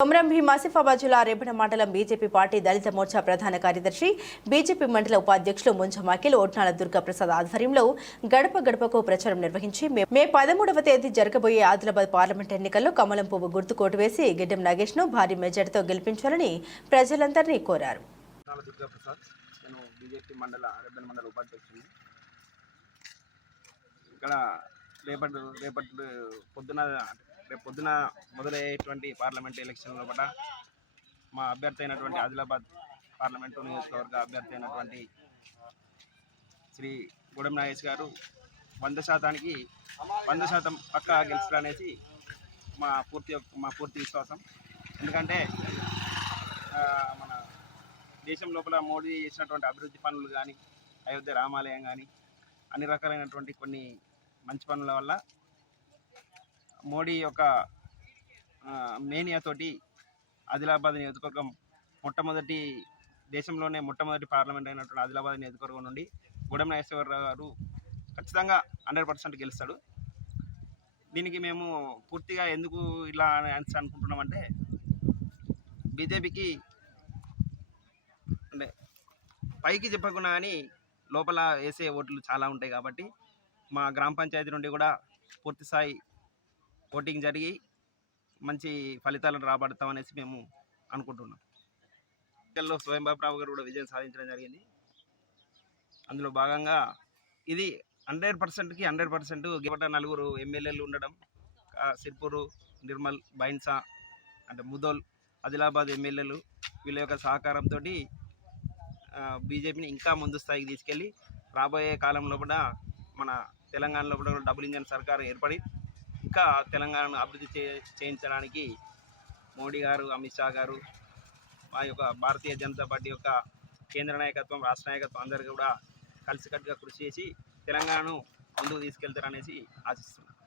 కొమరం భీం ఆసిఫాబాద్ జిల్లా రేపటి మండలం బీజేపీ పార్టీ దళిత మోర్చా ప్రధాన కార్యదర్శి బీజేపీ మండల ఉపాధ్యక్షులు ముంజమాకిల్ ఓట్నాల దుర్గాప్రసాద్ ఆధ్వర్యంలో గడప గడపకు ప్రచారం నిర్వహించి మే- పదమూడవ తేదీ జరగబోయే ఆదిలాబాద్ పార్లమెంట్ ఎన్నికల్లో కమలం పువ్వు గుర్తు కోటు వేసి గిడ్డం నాగేష్ను భారీ మెజార్టీతో గెలిపించాలని ప్రజలందరినీ కోరారు. ఇక్కడ రేపటి రేపటి పొద్దున రేపు పొద్దున మొదలయ్యేటువంటి పార్లమెంట్ ఎలక్షన్లో కూడా మా అభ్యర్థి అయినటువంటి ఆదిలాబాద్ పార్లమెంటు నియోజకవర్గ అభ్యర్థి అయినటువంటి శ్రీ గూడెం నాగేష్ గారు వంద శాతానికి వంద శాతం పక్కా గెలుస్తారనేసి మా పూర్తి మా పూర్తి విశ్వాసం. ఎందుకంటే మన దేశం లోపల మోడీ చేసినటువంటి అభివృద్ధి పనులు కానీ అయోధ్య రామాలయం కానీ అన్ని రకాలైనటువంటి కొన్ని మంచి పనుల వల్ల మోడీ యొక్క మేనియాతోటి ఆదిలాబాద్ నియోజకవర్గం మొట్టమొదటి దేశంలోనే మొట్టమొదటి పార్లమెంట్ అయినటువంటి ఆదిలాబాద్ నియోజకవర్గం నుండి గూడెం నాగేశ్వరరావు గారు ఖచ్చితంగా హండ్రెడ్ పర్సెంట్ గెలుస్తాడు. దీనికి మేము పూర్తిగా ఎందుకు ఇలా అని అనుకుంటున్నామంటే బీజేపీకి అంటే పైకి చెప్పకుండా కానీ లోపల వేసే ఓట్లు చాలా ఉంటాయి కాబట్టి మా గ్రామ పంచాయతీ నుండి కూడా పూర్తిస్థాయి ఓటింగ్ జరిగి మంచి ఫలితాలను రాబడతామనేసి మేము అనుకుంటున్నాం. ఎన్నికల్లో స్వయం బాబురావు గారు కూడా విజయం సాధించడం జరిగింది. అందులో భాగంగా ఇది హండ్రెడ్ పర్సెంట్కి హండ్రెడ్ పర్సెంట్ గివట నలుగురు ఎమ్మెల్యేలు ఉండడం సిర్పూరు నిర్మల్ బైన్సా అంటే ముదోల్ ఆదిలాబాద్ ఎమ్మెల్యేలు వీళ్ళ యొక్క సహకారంతో బీజేపీని ఇంకా ముందు స్థాయికి తీసుకెళ్ళి రాబోయే కాలంలో కూడా మన తెలంగాణలో కూడా డబుల్ ఇంజన్ సర్కార్ ఏర్పడి ఇంకా తెలంగాణను అభివృద్ధి చే చేయించడానికి మోడీ గారు అమిత్ షా గారు మా యొక్క భారతీయ జనతా పార్టీ యొక్క కేంద్ర నాయకత్వం రాష్ట్ర నాయకత్వం అందరూ కూడా కలిసికట్టుగా కృషి చేసి తెలంగాణను ముందుకు తీసుకెళ్తారనేసి ఆశిస్తున్నాను.